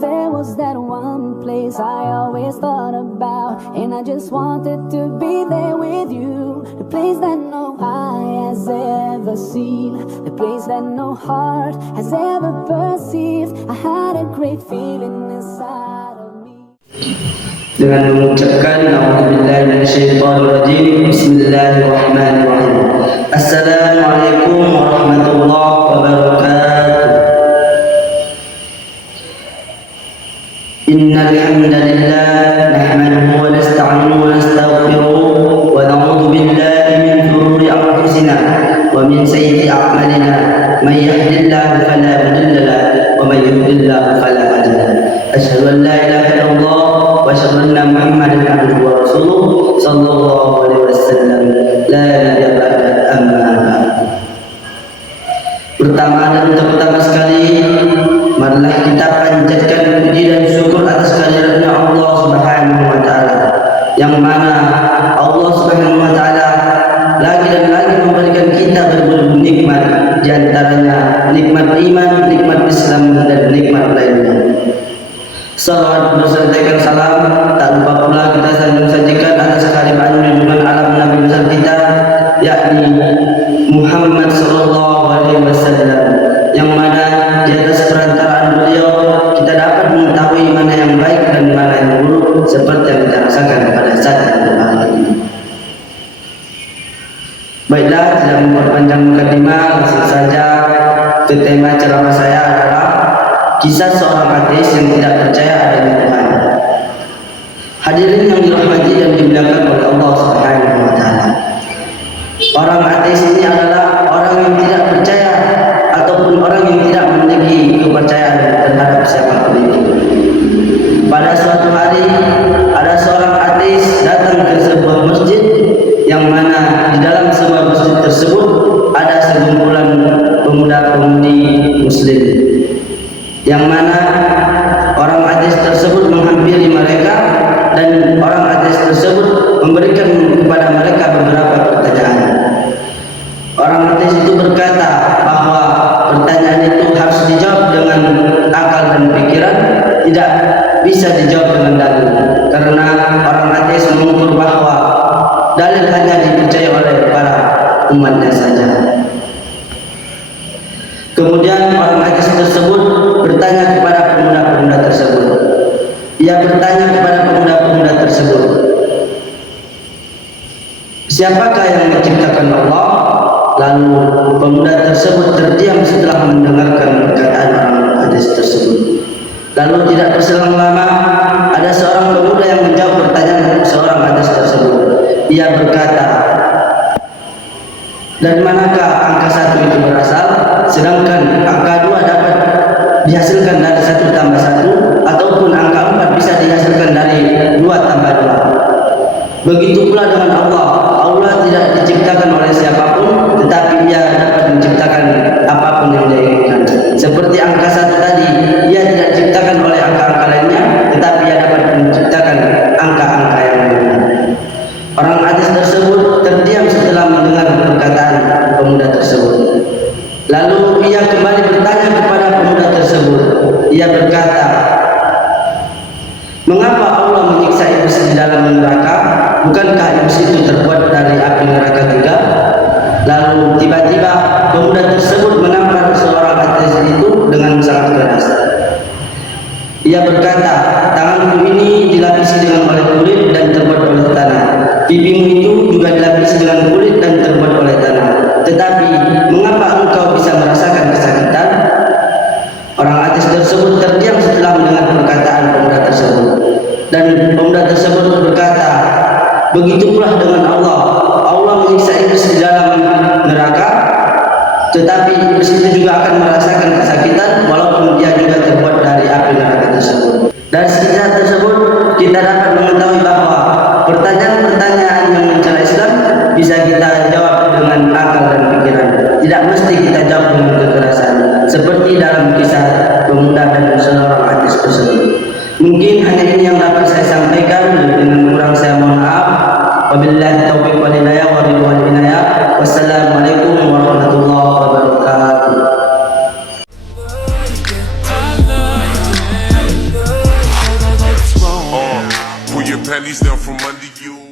There was that one place I always thought about, and I just wanted to be there with you. The place that no eye has ever seen, the place that no heart has ever perceived. I had a great feeling inside of me. Dengan mengucapkan A'udzubillahi minasyaitonirrajim. Bismillahirrahmanirrahim. Assalamualaikum warahmatullahi wabarakatuh. Innal hamdalillah nahmaduhu wa nasta'inuhu wa nastaghfiruh wa na'udzu billahi min shururi anfusina wa min sayyiati a'malina. May yahdihillahu fala mudilla lahu wa may yudlil fala hadiya lahu. Asyhadu an la ilaha illallah wa asyhadu anna Muhammadan abduhu wa rasuluh sallallahu alaihi wasallam. La nabiyya ba'da amma ba'd. Pertama dan terutama sekali, marilah kita panjatkan puji dan syukur atas kehadiratnya Allah Subhanahu wa taala, yang mana Allah Subhanahu wa taala lagi dan lagi memberikan kita berbagai nikmat, di antaranya nikmat iman, nikmat Islam dan nikmat lainnya. Salawat bersertakan salam tak lupa pula kita sajikan atas kehadiran junjungan alam Nabi besar kita, yakni Muhammad sallallahu alaihi wasallam, yang mana di atas perantaraan beliau kita dapat mengetahui mana yang baik dan mana yang buruk, seperti yang kita rasakan pada saat yang terbahar ini. Baiklah, tidak memperpanjang mukadimah, langsung saja ke tema ceramah saya adalah kisah seorang ateis yang tidak percaya adanya Tuhan. Hadirin yang dirahmati dan dimuliakan oleh Allah Subhanahu wa taala. Orang ateis ini adalah orang yang tidak percaya ataupun orang yang tidak memiliki kepercayaan terhadap siapapun itu. Pada suatu hari ada seorang ateis datang ke sebuah masjid, yang mana di dalam sebuah masjid tersebut ada sekumpulan pemuda-pemudi muslim, yang mana orang ateis tersebut menghampiri mereka dan orang ateis tersebut memberikan kepada mereka beberapa pertanyaan. Orang ateis itu berkata bahwa pertanyaan itu harus dijawab dengan akal dan pikiran, tidak bisa dijawab dengan dalil, karena orang ateis mengukur bahwa dalil hanya dipercaya oleh para umatnya saja. Kemudian orang ateis tersebut bertanya kepada pemuda-pemuda tersebut. Ia bertanya kepada pemuda-pemuda tersebut, siapakah yang menciptakan Allah? Lalu pemuda tersebut terdiam setelah mendengarkan perkataan orang ateis tersebut. Lalu tidak berselang lama, ada seorang pemuda yang menjawab pertanyaan seorang ateis tersebut. Ia berkata, dari manakah angka 1 itu berasal, sedangkan angka 2 dapat dihasilkan dari 1 tambah 1, ataupun angka 4 bisa dihasilkan dari 2 tambah 2. Begitu pula dengan Allah. Allah tidak diciptakan oleh siapapun, tetapi Ia dapat menciptakan apapun yang Dia inginkan. Seperti angka 1 tadi, Ia tidak diciptakan oleh angka-angka lainnya, tetapi Ia dapat menciptakan angka-angka yang lainnya. Orang ateis tersebut terdiam setelah mendengar perkataan pemuda tersebut. Lalu ia kembali bertanya kepada pemuda tersebut. Ia berkata, mengapa Allah menyiksa iblis di dalam neraka? Bukankah iblis itu terbuat dari api neraka juga? Lalu tiba-tiba pemuda tersebut menampar seorang ateis itu dengan sangat keras. Ia berkata, tanganmu ini dilapisi dengan oleh kulit dan terbuat oleh tanah. Pipimu itu juga dilapisi dengan kulit dan terbuat oleh tanah. Tetapi mengapa engkau bisa merasakan kesakitan? Orang ateis tersebut terdiam setelah mendengar perkataan pemuda tersebut. Dan pemuda tersebut berkata, begitu pula dengan Allah. Allah menyiksa iblis di dalam neraka, tetapi iblis itu juga akan merasakan kesakitan walaupun dia juga terbuat dari api neraka tersebut. Dari kisah tersebut kita dapat mengetahui bahwa pertanyaan-pertanyaan yang mencela Islam panties down from under you.